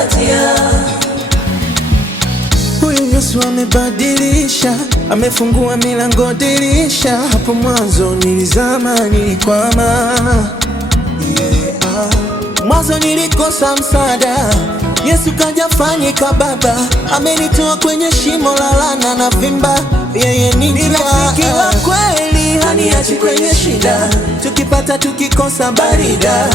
ananizingatia. Huyu Yesu amebadilisha, amefungua milango dirisha. Hapo mwanzo nilizama, nilikwama, mwanzo nilikosa msaada. Yesu kaja fanyika baba, amenitoa kwenye shimo la laana na vimba. Yeye ni rafiki wa kweli, haniachi kwenye shida, tukipata tukikosa barida.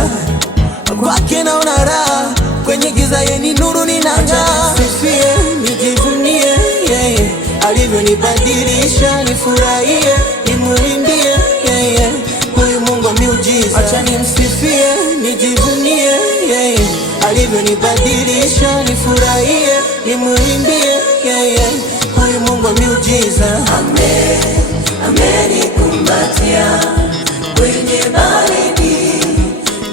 Kwake naona raha, kwenye giza yeye ni nuru ninang'aa. Nisifie, nijivunie yeye, alivyonibadilisha nifurahie, nimuimbie yeye, huyu Mungu wa miujiza. Acha nimsifie, nijivunie yeye, alivyonibadilisha nifurahie, nimuimbie yeye, huyu Mungu wa miujiza. Amenikumbatia kwenye baridi,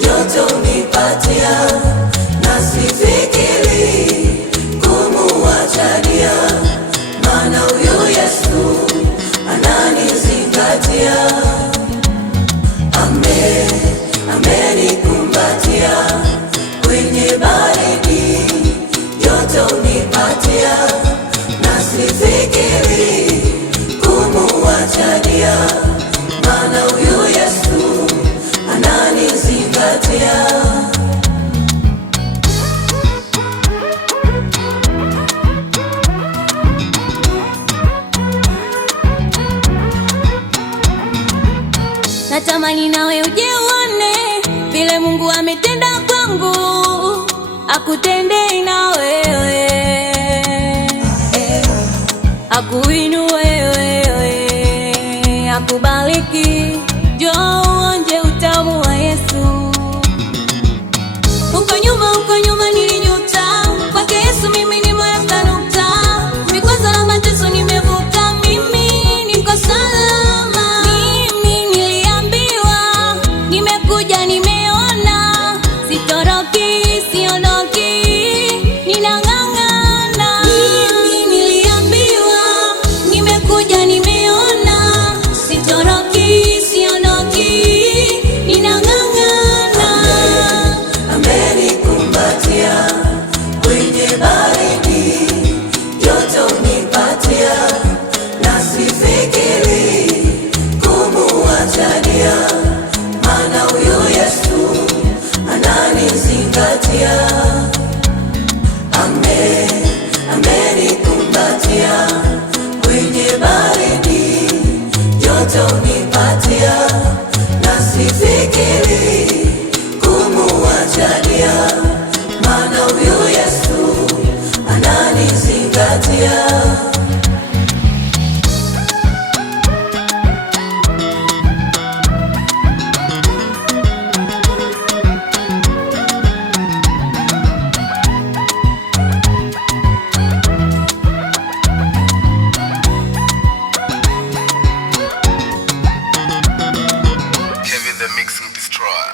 joto unipatia, na sifikiri kumuachalia, maana huyu Yesu ananizingatia. Amenikumbatia kwenye baridi, joto unipatia, na sifikiri kumuachalia, maana huyu Yesu ananizingatia. Natamani nawe uje uone vile Mungu ametenda kwangu, akutende na wewe, akuinue wewe, akubariki. Njoo uonje utamu wa Yesu. Huko nyuma nilijuta, kwake Yesu mimi nimeweka nukta. Vikwazo na mateso nimevuka, mimi niko salama. Mimi niliambiwa, nimekuja nimeona, sitoroki siondoki, ninang'ang'ana. Mimi niliambiwa, nimekuja nimeona, sitoroki siondoki, ninang'ang'ana. Amenikumbatia kwenye baridi, joto unipatia, na sifikiri kumuachalia, maana huyu Yesu ananizingatia. Amenikumbatia kwenye baridi, joto unipatia, na sifikiri kumuachalia, maana huyu Yesu ananizingatia. Kevin the Mixing Destroyer.